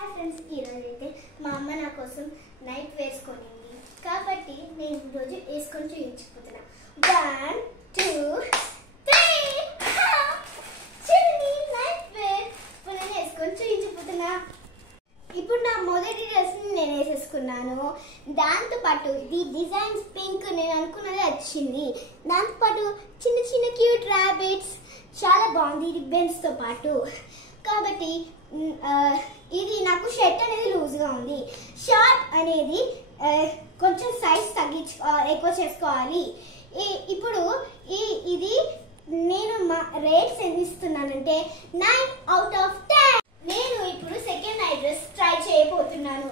Hi friends, ఈరోజు అయితే మా అమ్మ నా కోసం నైట్ వేసుకొనింది కాబట్టి నేను ఈరోజు వేసుకొని చూపించిపోతున్నా. 1 2 3 చూడండి, నైట్ వేర్ ఇప్పుడు నేను వేసుకొని చూపించిపోతున్నా. ఇప్పుడు నా మొదటి డ్రెస్ని నేను వేసేసుకున్నాను. దాంతోపాటు ఈ డిజైన్స్ పింక్ నేను అనుకున్నది వచ్చింది. దాంతోపాటు చిన్న చిన్న క్యూట్ ర్యాబిట్స్ చాలా బాగుంది రిబ్బన్స్తో పాటు. కాబట్టి ఇది నాకు షర్ట్ అనేది లూజ్గా ఉంది. షార్ట్ అనేది కొంచెం సైజ్ ఎక్కువ చేసుకోవాలి. ఇప్పుడు ఇది నేను రేట్స్ ఎంత ఇస్తున్నానంటే 9 out of 10. నేను ఇప్పుడు సెకండ్ నైట్ డ్రెస్ ట్రై చేయబోతున్నాను.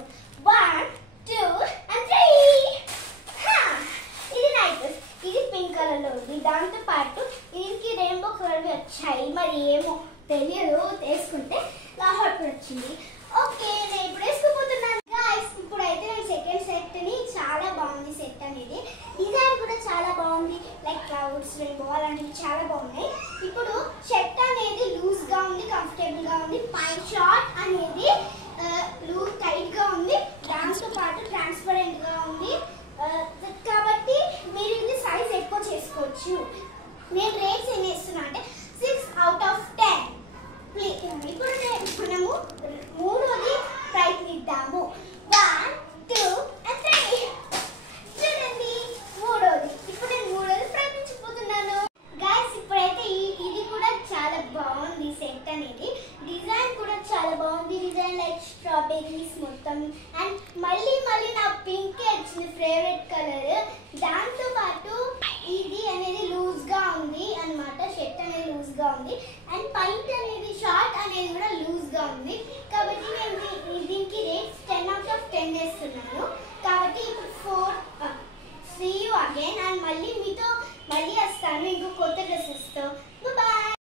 1 2 and 3. ఇది నైట్ డ్రెస్, ఇది పింక్ కలర్లో ఉంది. దాంతోపాటు దీనికి రెయిన్బో కలర్ వచ్చాయి. మరి ఏమో తెలియదు, వేసుకుంటే లాహోట్ వచ్చింది. ఓకే, నేను ఇప్పుడు వేసుకోబోతున్నాను గాయ్స్. ఇప్పుడైతే నేను సెకండ్ సెట్ని చాలా బాగుంది. సెట్ అనేది డిజైన్ కూడా చాలా బాగుంది. లైక్ క్లౌడ్స్, రెయిన్బో అలాంటివి చాలా బాగున్నాయి. ఇప్పుడు షర్ట్ అనేది లూజ్గా ఉంది, కంఫర్టబుల్గా ఉంది. పైన షార్ట్ అనేది లూజ్ టైట్గా ఉంది. దాంతో పాటు ట్రాన్స్పరెంట్గా ఉంది. కాబట్టి మీరు ఇది సైజ్ ఎక్కువ చేసుకోవచ్చు. నేను రేట్స్ ఏం వేస్తున్నా అంటే 6 out of 10. ఇప్పుడు మనము మూడోది ప్రయత్నిద్దాము. 1 2 and 3. చూడండి, మూడోది. ఇప్పుడు నేను మూడోది ప్రయత్నించబోతున్నాను గైస్. ఇప్పుడైతే ఇది కూడా చాలా బాగుంది. సెట్ అనేది డిజైన్ కూడా చాలా బాగుంది. డిజైన్ లైక్ స్ట్రాబెర్రీస్ మొత్తం. అండ్ మళ్ళీ నా పింక్ వచ్చింది, ఫేవరెట్ కలర్. దాంతో పాటు ఇది అనేది లూజ్గా ఉంది అన్నమాట. షర్ట్ అనేది లూజ్గా ఉంది. అండ్ పైంట్ అనేది షార్ట్ అనేది